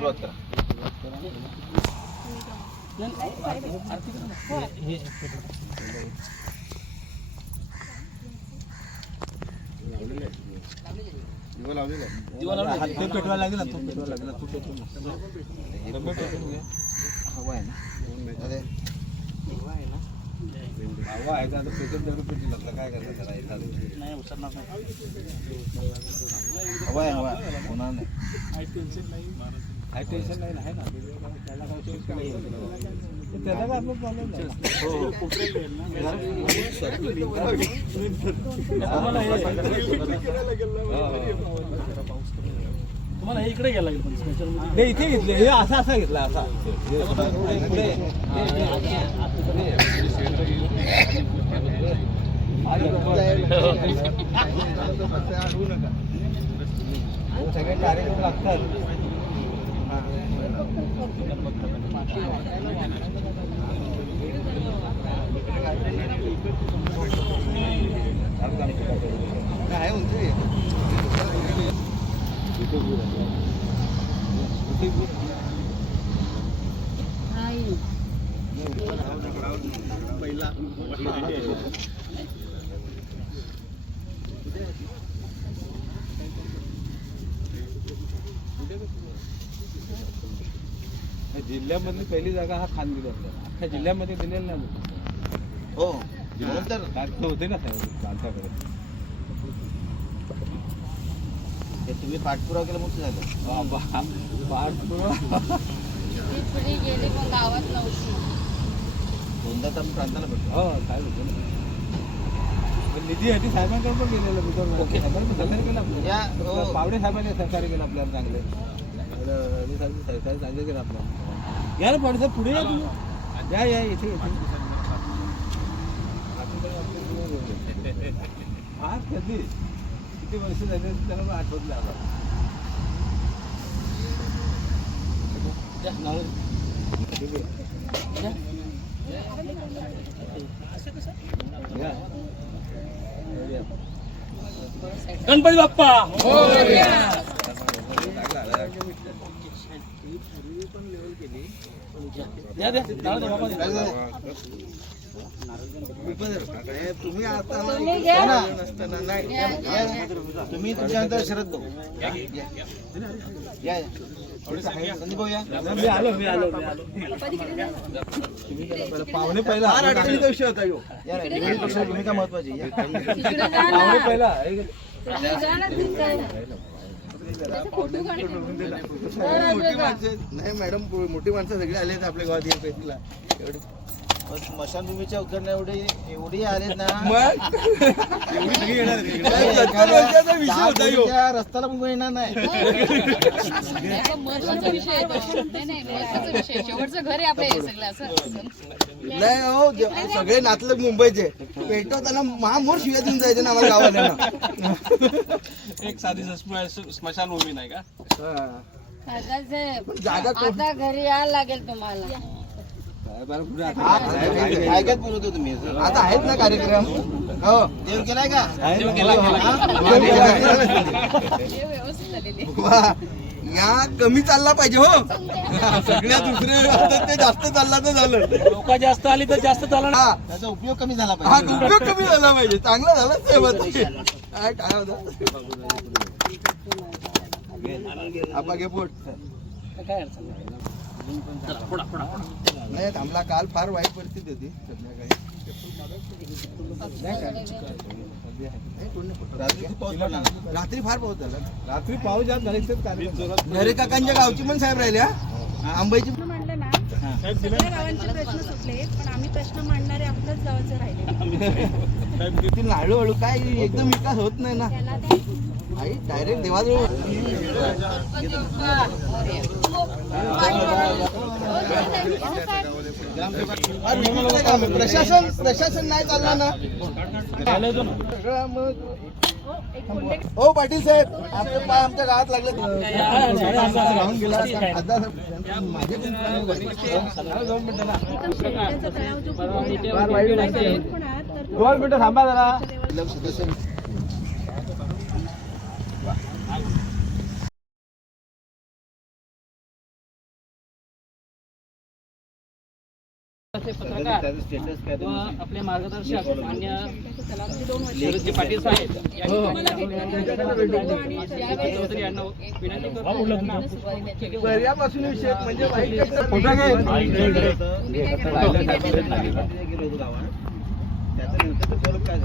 सुरुवात करा लागेल ना, तो पेटवायला लागेल तो. हवा आहे ना हवा आहे का? काय करायचं. हवा आहे हवा. होणार नाही हाय टेन्शन नाही ना, आहे ना. त्याला काय टेन्शन नाही. तर त्याला काय आपलं problem नाही. तुम्हाला हे इकडे घ्यायला लागेल. हे इथे घेतले हे असा असा घेतला असा हे. सगळे कार्यक्रम लागतात काय म्हणते या जिल्ह्यामधली पहिली जागा हा खानगिरी आपल्याला अख्ख्या जिल्ह्यामध्ये दिलेला नाही हो. म्हणून तर कारण होते ना साहेब आमच्याकडे. हे तुम्ही पाठपुरावा केला मोठं झालं. बाबा, पाठपुरावा. ती पुढे गेली पण गावात नव्हती. दोनदा तर आपण प्रांताला भेटतो हो साहेब होते ना. पण निधीसाठी साहेबांकडे पण गेलेलं मी तर ओके. साहेबांनी सहकार्य केलं या, आपल्याला हो. पावडे साहेबांनी सहकार्य केलं आपल्याला चांगले. रवी साहेब चांगले केलं आपल्याला. या ना साहेब पुढे या तुम्ही या या इथे इथे हा कधी किती वर्ष झाले त्याला आठवत. या. गणपती बाप्पा। द्या द्या तुम्ही आता नसताना नाही. तुम्ही तुमच्यानंतर शरद भाऊ या. संदीप भाऊ या मी आलो मी आलो पाहुणे पहिला फार अडचणीचा विषय होता यो पक्षाची भूमिका महत्वाची पाहुणे पहिला नाही मॅडम मोठी माणसं सगळी आली आहेत आपल्या गावात या फेरीला एवढी स्मशानभूमीच्या उद्घाटना एवढी एवढी आलेत ना. दहावीच्या रस्त्याला येणार नाही. नाही, पण महत्त्वाचा विषय आहे तो. नाही नाही महत्त्वाचा विषय आहे. शेवटचं घर आहे आपलं हे सगळं असं. असं. नाही हो जे- सगळे नातले मुंबईचे. पेटवताना महामोर शिव्या देऊन जायचे ना आम्हाला गावाला एक साधी स्म- स्मशानभूमी नाही का? आता जे- जागा कोण- आता घरी यायला लागेल तुम्हाला साहेबांना पुढे हा, आता- काय काय तुम्ही आता आहेत ना कार्यक्रम हो देव केलाय का या कमी चालला पाहिजे हो सगळ्या दुसरे असतात ते जास्त चालला तर झालं लोक जास्त आली तर जास्त चालला ना त्याचा उपयोग कमी झाला हा उपयोग कमी झाला पाहिजे चांगला झाला ते काय काय होतं घे पोट काय अडचण नाही. थांबला काल फार वाईट परिस्थिती होती. संध्याकाळी. रात्री फार पाऊस झाला. रात्री पाऊस जात झाले तर कार्यक्रम नरे काकांच्या गावची पण साहेब राहिले हा? आंबाईची प्रश्न मांडले ना? सगळ्या गावांचे प्रश्न सुटले पण आम्ही प्रश्न मांडणारे आपल्याच गावाचे राहिले. ती हळूहळू काय एकदम विकास होत नाही ना. आई डायरेक्ट देवाजवळ. प्रशासन प्रशासन नाही चालला ना हो पाटील साहेब आमचे पाय आमच्या गावात लागले राहून गेला. दोन मिनिटं ना त्याचा तणाव जो फार वाईट वाटतं. पण आहात तर दोन मिनिटं थांबा जरा असे पत्रकार त्याचं स्टेटस काय व आपले मार्गदर्शक मान्य शरदजी पाटील साहेब या ठिकाणी चौधरी यांना विनंती करतो म्हणजे त्याच्यानंतर